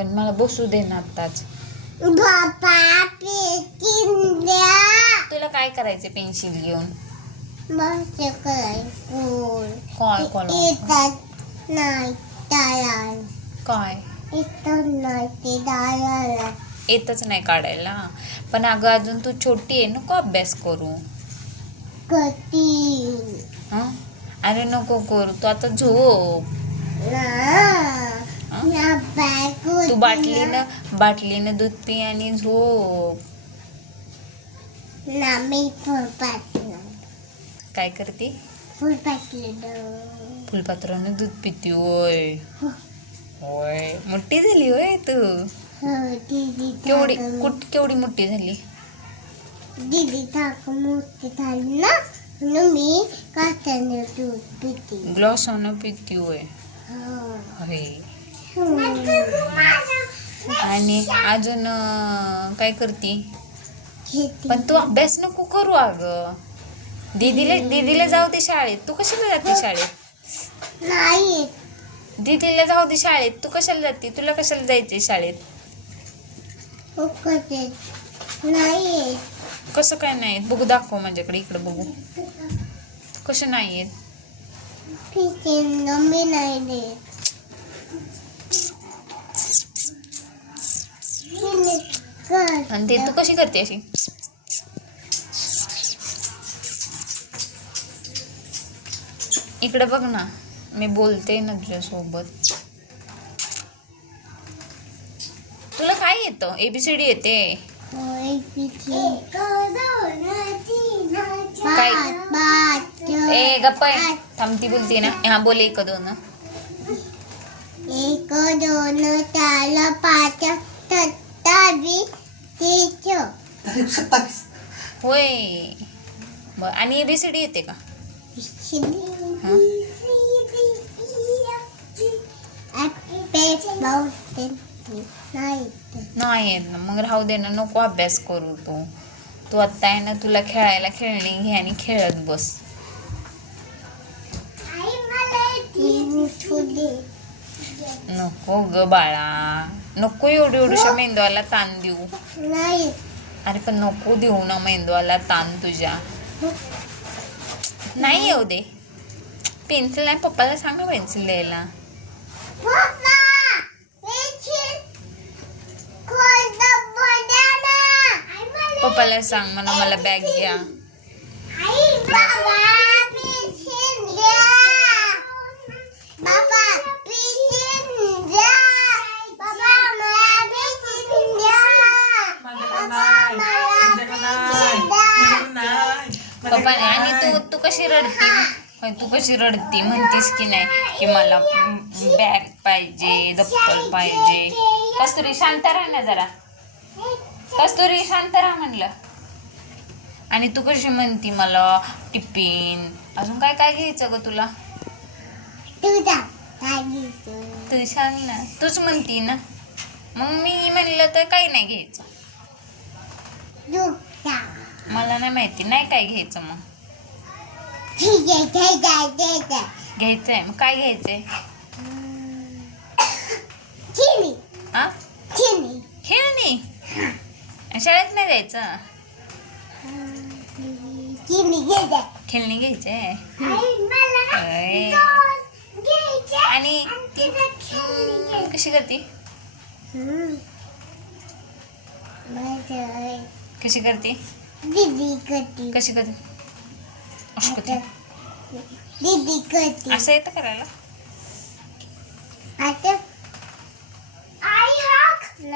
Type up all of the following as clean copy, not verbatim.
पण मला बसू दे ना आत्ताच. बाबा पेन्सिल द्या. तुला काय करायचे पेन्सिल घेऊन? मस्त करायचं. काय कॉल? येतात नाही तयार. काय येतात नाही ते तयार. येतच नाही काढायला. पण अगं अजून तू छोटी आहे, नको अभ्यास करू. कधी हं? अरे नको करू, तू आता झोप. तू बाटलीनं दूध पी आणि झोप. ना मी फुलपात्र. काय करते? फुलपात्रानं दूध पिती होय. होय मोठी झाली होय तू. केवढी मोठी झाली? दीदी मोठी झाली ना, म्हणून मी काट्याने दूध पिते. ग्लासानं पिती होय. आणि अजून काय करते? पण तू अभ्यास नको करू अगं. दीदीला जाऊ दे शाळेत. तू कशाला जाते शाळेत? नाही दीदीला जाऊ दे शाळेत. तू कशाला जाते? तुला कशाला जायचंय शाळेत? नाही कसं काय नाही? बघू, दाखव माझ्याकडे, इकडे बघू. कसं नाही येत? मी नाही देत. आणि ते तू कशी करते अशी? इकडे बघ ना, मी बोलते ना तुझ्यासोबत. तुला काय येतं? ABCD येते. काय? ए गप्प आहे. थांबती बोलते ना. हा बोल. 1 2 1 2 4 5 27 30. होय. बर, आणि ABCD येते का? नाही येत ना. मग राहू दे ना, नको अभ्यास करू. तू आत्ता आहे ना, तुला खेळायला खेळणी घे आणि खेळत बस. नको ग बाळा, नको एवढ्या मेंदवाला ताण देऊ. अरे पण नको देऊ ना मेंदवाला ताण तुझ्या. नाही येऊ दे. पेन्सिल नाही, पप्पाला सांग ना पेन्सिल द्यायला. पप्पाला सांग म्हणा मला बॅग घ्या. पप्पा आणि तू कशी रडती? तू कशी रडती? म्हणतीस की नाही की मला बॅग पाहिजे, दप्तर पाहिजे. कस्तुरी शांत राहा ना जरा. कस्तुरी शांत राहा म्हणलं. आणि तू कशी म्हणती मला टिफिन, अजून काय काय घ्यायचं ग तुला? तू सांग ना. तूच म्हणती ना. मग मी म्हणलं तर काही नाही घ्यायचं. मला नाही माहिती. नाही काय घ्यायचं मग? घ्यायचंय. मग काय घ्यायचंय? खेळणी. शाळेत नाही जायचं? खेळणी घ्यायचंय. आणि ती कशी करते? कशी करते? कशी करते? अशी करते. असं येतं करायला?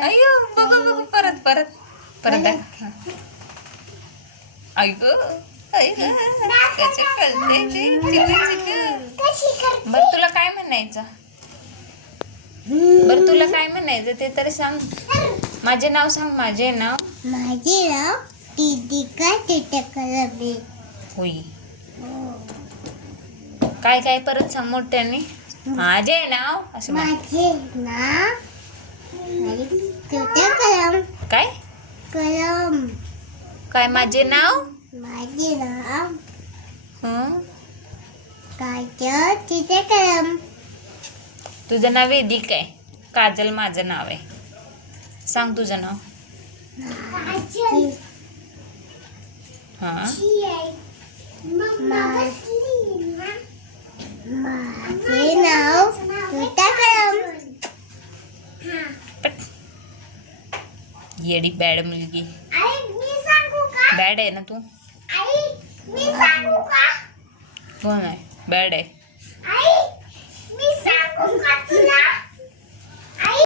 अय्यो बघू परत ऐक बर तुला काय म्हणायचं ते तरी सांग. माझे नाव सांग. माझे नाव दीदिका चित्रकला. होई. काय परत सांग मोठ्याने. माझे नाव असं. माझे नाव कलम. काय कलम. काय माझे नाव? काय चित्रकलम. तुझं नाव वेदिक आहे. काजल माझं नाव आहे. सांग तुझं नाव. हां माझे नाव स्मिता कदम. येडी बॅड मुलगी. मी सांगू का? बॅड आहे ना तू. मी सांगू का? हो नाही बॅड आहे. मी सांगू का तुला?